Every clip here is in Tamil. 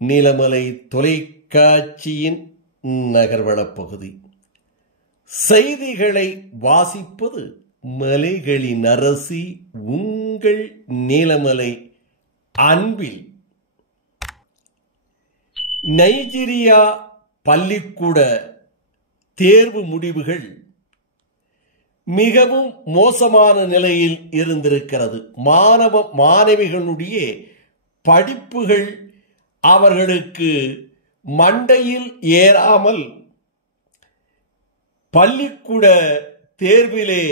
நீலமலை தொலைக்காட்சியின் நகர்வளப் பகுதி. செய்திகளை வாசிப்பது மலைகளின் அரசி உங்கள் நீலமலை அன்பில். நைஜீரியா பள்ளிக்கூட தேர்வு முடிவுகள் மிகவும் மோசமான நிலையில் இருந்திருக்கிறது. மாணவிகளுடைய படிப்புகள் அவர்களுக்கு மண்டையில் ஏறாமல் பள்ளிக்கூட தேர்விலே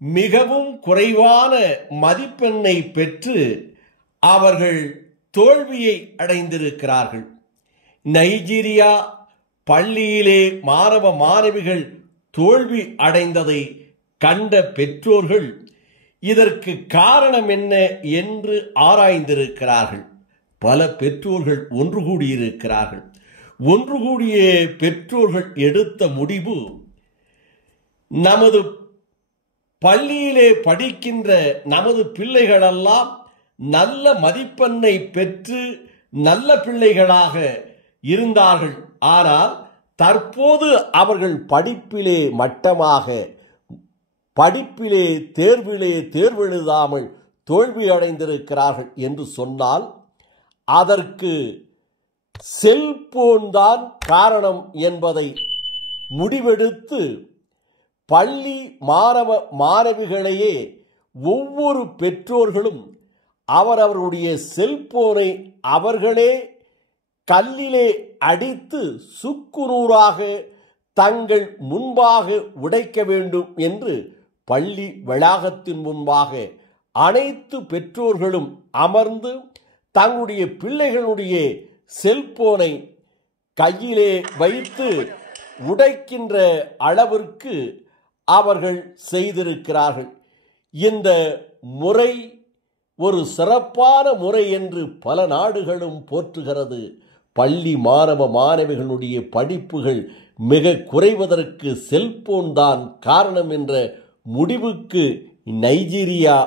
மிகவும் குறைவான மதிப்பெண்ணை பெற்று அவர்கள் தோல்வியை அடைந்திருக்கிறார்கள். நைஜீரியா பள்ளியிலே மாணவிகள் தோல்வி அடைந்ததை கண்ட பெற்றோர்கள் இதற்கு காரணம் என்ன என்று ஆராய்ந்திருக்கிறார்கள். பல பெற்றோர்கள் ஒன்று கூடியிருக்கிறார்கள். ஒன்று கூடிய பெற்றோர்கள் எடுத்த முடிவு, நமது பள்ளியிலே படிக்கின்ற நமது பிள்ளைகளெல்லாம் நல்ல மதிப்பெண்ணை பெற்று நல்ல பிள்ளைகளாக இருந்தார்கள். ஆனால் தற்போது அவர்கள் படிப்பிலே மட்டமாக, படிப்பிலே தேர்வெழுதாமல் தோல்வி அடைந்திருக்கிறார்கள் என்று சொன்னால் அதற்கு செல்போன் தான் காரணம் என்பதை முடிவெடுத்து பள்ளி மாணவிகளையே ஒவ்வொரு பெற்றோர்களும் அவரவருடைய செல்போனை அவர்களே கல்லிலே அடித்து சுக்குநூறாக தங்கள் முன்பாக உடைக்க வேண்டும் என்று பள்ளி வளாகத்தின் முன்பாக அனைத்து பெற்றோர்களும் அமர்ந்து தங்களுடைய பிள்ளைகளுடைய செல்போனை கையிலே வைத்து உடைக்கின்ற அளவிற்கு அவர்கள் செய்திருக்கிறார்கள். இந்த முறை ஒரு சிறப்பான முறை என்று பல நாடுகளும் போற்றுகிறது. பள்ளி மாணவிகளுடைய படிப்புகள் மிக குறைவதற்கு செல்போன் தான் காரணம் என்ற முடிவுக்கு நைஜீரியா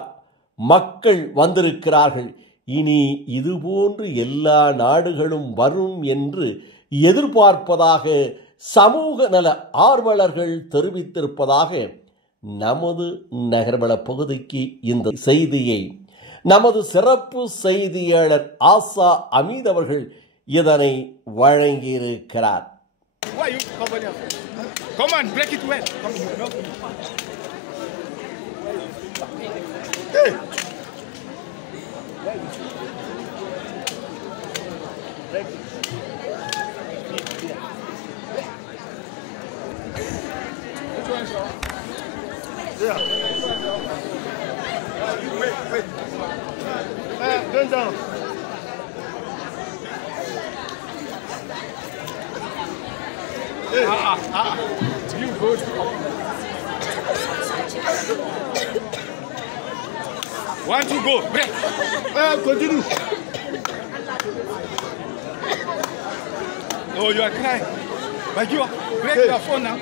மக்கள் வந்திருக்கிறார்கள். இனி இதுபோன்று எல்லா நாடுகளும் வரும் என்று எதிர்பார்ப்பதாக சமூக நல ஆர்வலர்கள் தெரிவித்திருப்பதாக நமது நகர்வள பகுதிக்கு இந்த செய்தியை நமது சிறப்பு செய்தியாளர் ஆசா அமீத் அவர்கள் இதனை வழங்கியிருக்கிறார். Turn down. You good? One, two, go. Break. Continue. Oh, you are crying. But you break your phone now.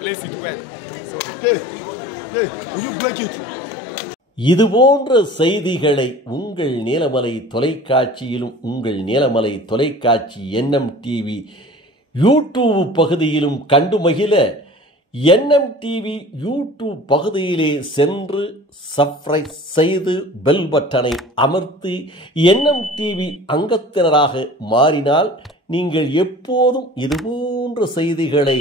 Place it well. Okay. Will you break it? இதுபோன்ற செய்திகளை உங்கள் நீலமலை தொலைக்காட்சியிலும் உங்கள் நீலமலை தொலைக்காட்சி NMTV யூடியூப் பகுதியிலும் கண்டு மகிழ NMTV யூடியூப் பகுதியிலே சென்று சப்ஸ்கிரைப் செய்து பெல் பட்டனை அமர்த்தி NMTV அங்கத்தினராக மாறினால் நீங்கள் எப்போதும் இதுபோன்ற செய்திகளை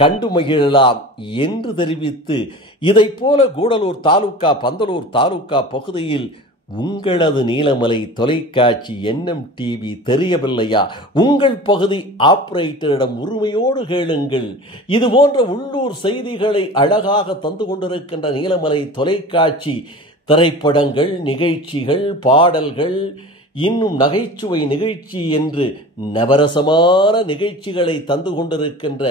கண்டு மகிழலாம் என்று தெரிவித்து, இதைப்போல கூடலூர் தாலுகா பந்தலூர் தாலுகா பகுதியில் உங்களது நீலமலை தொலைக்காட்சி NMTV தெரியவில்லையா? உங்கள் பகுதி ஆபரேட்டரிடம் உரிமையோடு கேளுங்கள். இதுபோன்ற உள்ளூர் செய்திகளை அழகாக தந்து கொண்டிருக்கின்ற நீலமலை தொலைக்காட்சி திரைப்படங்கள், நிகழ்ச்சிகள், பாடல்கள், இன்னும் நகைச்சுவை நிகழ்ச்சி என்று நவரசமான நிகழ்ச்சிகளை தந்து கொண்டிருக்கின்ற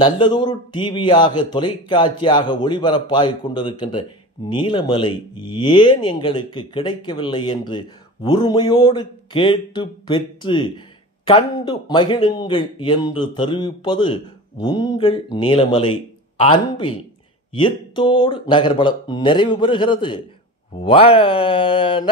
நல்லதொரு டிவியாக தொலைக்காட்சியாக ஒளிபரப்பாய் கொண்டிருக்கின்ற நீலமலை ஏன் எங்களுக்கு கிடைக்கவில்லை என்று உரிமையோடு கேட்டு பெற்று கண்டு மகிழுங்கள் என்று தெரிவிப்பது உங்கள் நீலமலை அன்பில் இத்தோடு நகர்வலம் நிறைவு பெறுகிறது. வணக்கம்.